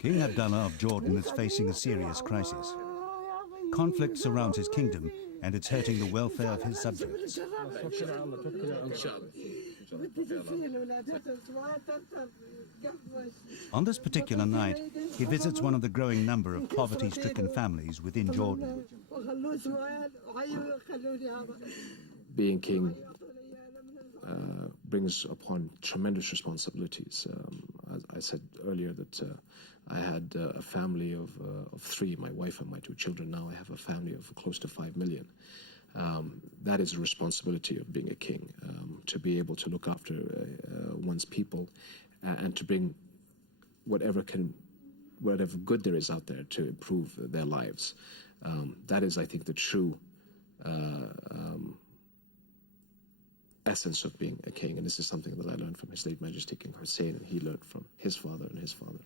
King Abdullah of Jordan is facing a serious crisis. Conflict surrounds his kingdom, and it's hurting the welfare of his subjects. On this particular night, he visits one of the growing number of poverty-stricken families within Jordan. Being king brings upon tremendous responsibilities. As I said earlier that I had a family of three, my wife and my two children. Now I have a family of close to 5 million. That is a responsibility of being a king, to be able to look after one's people and to bring whatever good there is out there to improve their lives. That is, I think, the true essence of being a king, and this is something that I learned from His late Majesty King Hussein, and he learned from his father and his father.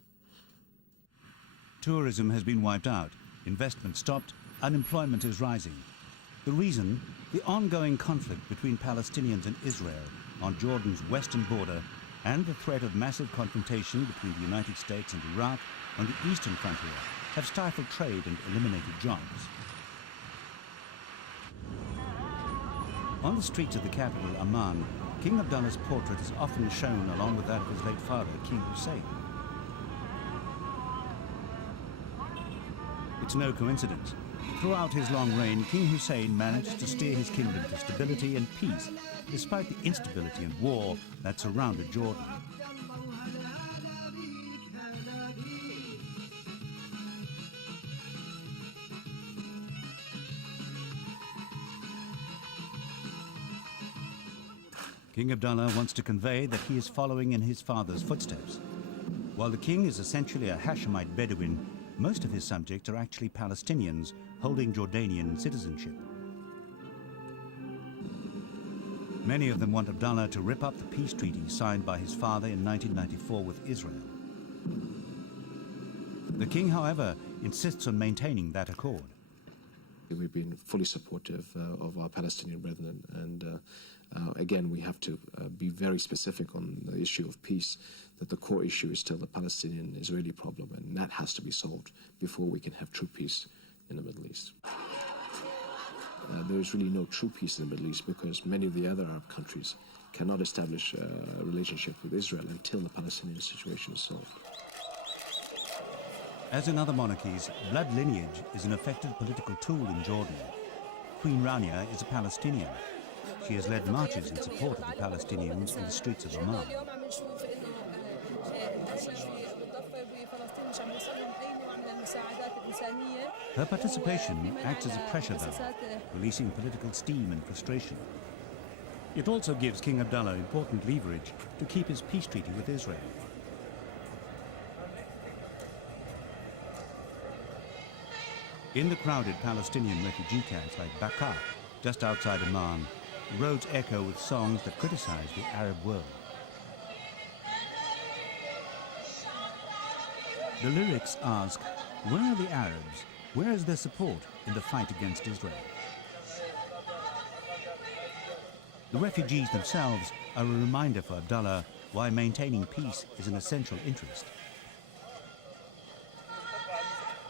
Tourism has been wiped out, investment stopped, unemployment is rising. The reason? The ongoing conflict between Palestinians and Israel on Jordan's western border, and the threat of massive confrontation between the United States and Iraq on the eastern frontier have stifled trade and eliminated jobs. On the streets of the capital, Amman, King Abdullah's portrait is often shown along with that of his late father, King Hussein. It's no coincidence. Throughout his long reign, King Hussein managed to steer his kingdom to stability and peace, despite the instability and war that surrounded Jordan. King Abdullah wants to convey that he is following in his father's footsteps. While the king is essentially a Hashemite Bedouin, most of his subjects are actually Palestinians holding Jordanian citizenship. Many of them want Abdullah to rip up the peace treaty signed by his father in 1994 with Israel. The king, however, insists on maintaining that accord. We've been fully supportive of our Palestinian brethren, and again, we have to be very specific on the issue of peace, that the core issue is still the Palestinian-Israeli problem, and that has to be solved before we can have true peace in the Middle East. There is really no true peace in the Middle East because many of the other Arab countries cannot establish a relationship with Israel until the Palestinian situation is solved. As in other monarchies, blood lineage is an effective political tool in Jordan. Queen Rania is a Palestinian. She has led marches in support of the Palestinians in the streets of Amman. Her participation acts as a pressure valve, releasing political steam and frustration. It also gives King Abdullah important leverage to keep his peace treaty with Israel. In the crowded Palestinian refugee camps like Beka, just outside Amman, roads echo with songs that criticize the Arab world. The lyrics ask, where are the Arabs? Where is their support in the fight against Israel? The refugees themselves are a reminder for Abdullah why maintaining peace is an essential interest.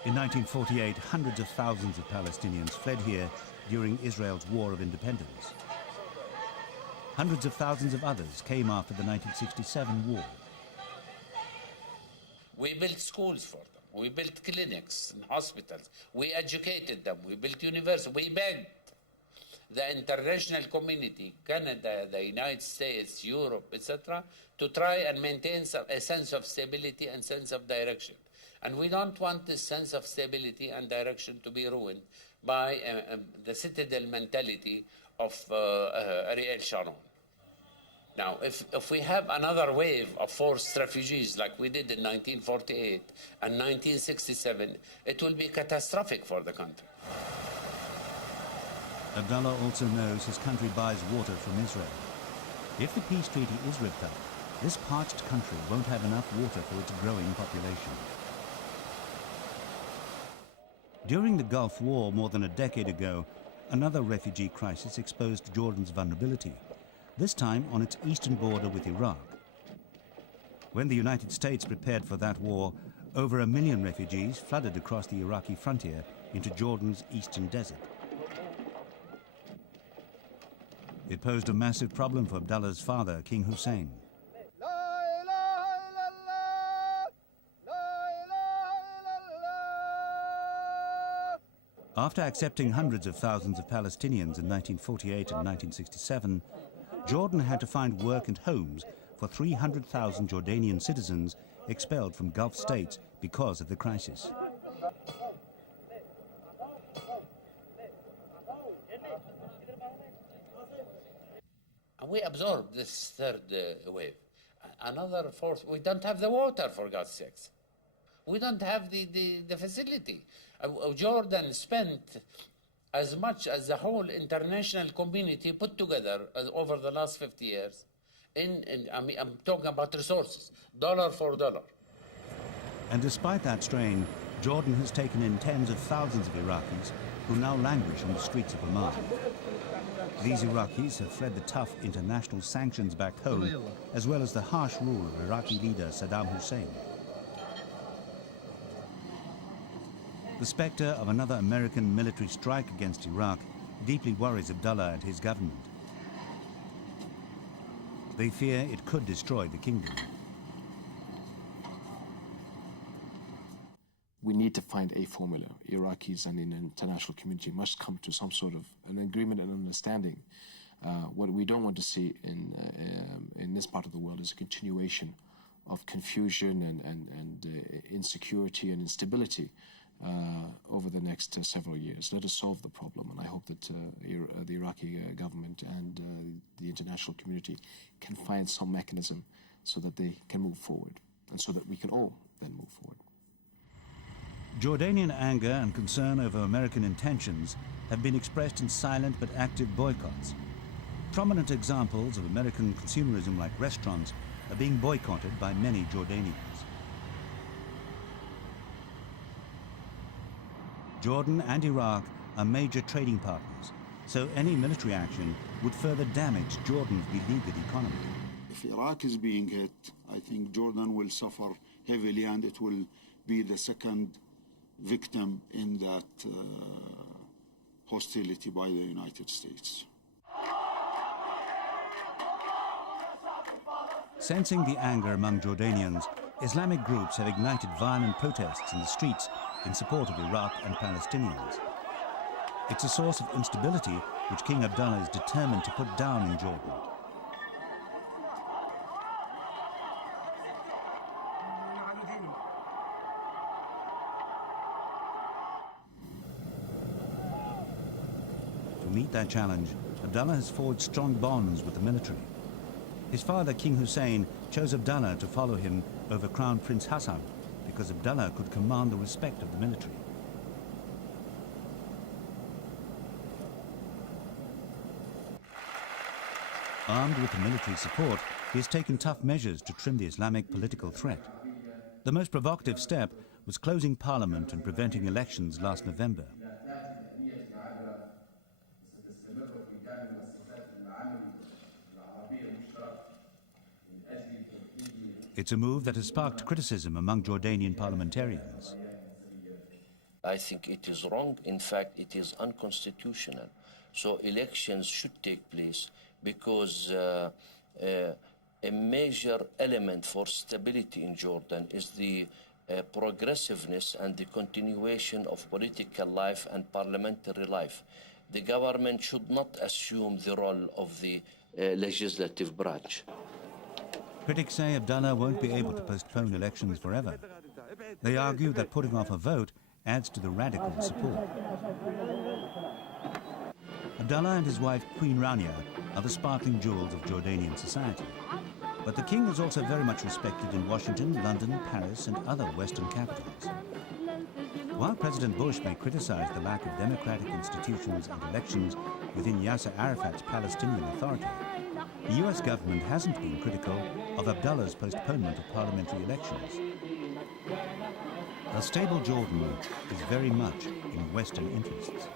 In 1948, hundreds of thousands of Palestinians fled here during Israel's War of Independence. Hundreds of thousands of others came after the 1967 war. We built schools for them. We built clinics and hospitals. We educated them. We built universities. We begged the international community, Canada, the United States, Europe, etc., to try and maintain a sense of stability and sense of direction. And we don't want this sense of stability and direction to be ruined by the citadel mentality of Ariel Sharon. Now, if we have another wave of forced refugees like we did in 1948 and 1967, it will be catastrophic for the country. Abdullah also knows his country buys water from Israel. If the peace treaty is ripped up, this parched country won't have enough water for its growing population. During the Gulf War more than a decade ago, another refugee crisis exposed Jordan's vulnerability, this time on its eastern border with Iraq. When the United States prepared for that war, Over 1 million refugees flooded across the Iraqi frontier into Jordan's eastern desert. It posed a massive problem for Abdullah's father, King Hussein. After accepting hundreds of thousands of Palestinians in 1948 and 1967, Jordan had to find work and homes for 300,000 Jordanian citizens expelled from Gulf states because of the crisis. We absorbed this third wave. Another fourth, we don't have the water, for God's sakes. We don't have the facility. Jordan spent as much as the whole international community put together over the last 50 years. I'm talking about resources, dollar for dollar. And despite that strain, Jordan has taken in tens of thousands of Iraqis who now languish on the streets of Amman. These Iraqis have fled the tough international sanctions back home, as well as the harsh rule of Iraqi leader Saddam Hussein. The specter of another American military strike against Iraq deeply worries Abdullah and his government. They fear it could destroy the kingdom. We need to find a formula. Iraqis and the international community must come to some sort of an agreement and understanding. What we don't want to see in this part of the world is a continuation of confusion and insecurity and instability over the next several years. Let us solve the problem, and I hope that the Iraqi government and the international community can find some mechanism so that they can move forward, and so that we can all then move forward. Jordanian anger and concern over American intentions have been expressed in silent but active boycotts. Prominent examples of American consumerism, like restaurants, are being boycotted by many Jordanians. Jordan and Iraq are major trading partners, so any military action would further damage Jordan's beleaguered economy. If Iraq is being hit, I think Jordan will suffer heavily, and it will be the second victim in that hostility by the United States. Sensing the anger among Jordanians, Islamic groups have ignited violent protests in the streets in support of Iraq and Palestinians. It's a source of instability which King Abdullah is determined to put down in Jordan. To meet that challenge, Abdullah has forged strong bonds with the military. His father, King Hussein, chose Abdullah to follow him over Crown Prince Hassan because Abdullah could command the respect of the military. Armed with the military support, he has taken tough measures to trim the Islamic political threat. The most provocative step was closing parliament and preventing elections last November. It's a move that has sparked criticism among Jordanian parliamentarians. I think it is wrong. In fact, it is unconstitutional. So elections should take place because a major element for stability in Jordan is the progressiveness and the continuation of political life and parliamentary life. The government should not assume the role of the legislative branch. Critics say Abdullah won't be able to postpone elections forever. They argue that putting off a vote adds to the radical support. Abdullah and his wife, Queen Rania, are the sparkling jewels of Jordanian society. But the king is also very much respected in Washington, London, Paris, and other Western capitals. While President Bush may criticize the lack of democratic institutions and elections within Yasser Arafat's Palestinian Authority, the US government hasn't been critical of Abdullah's postponement of parliamentary elections. A stable Jordan is very much in Western interests.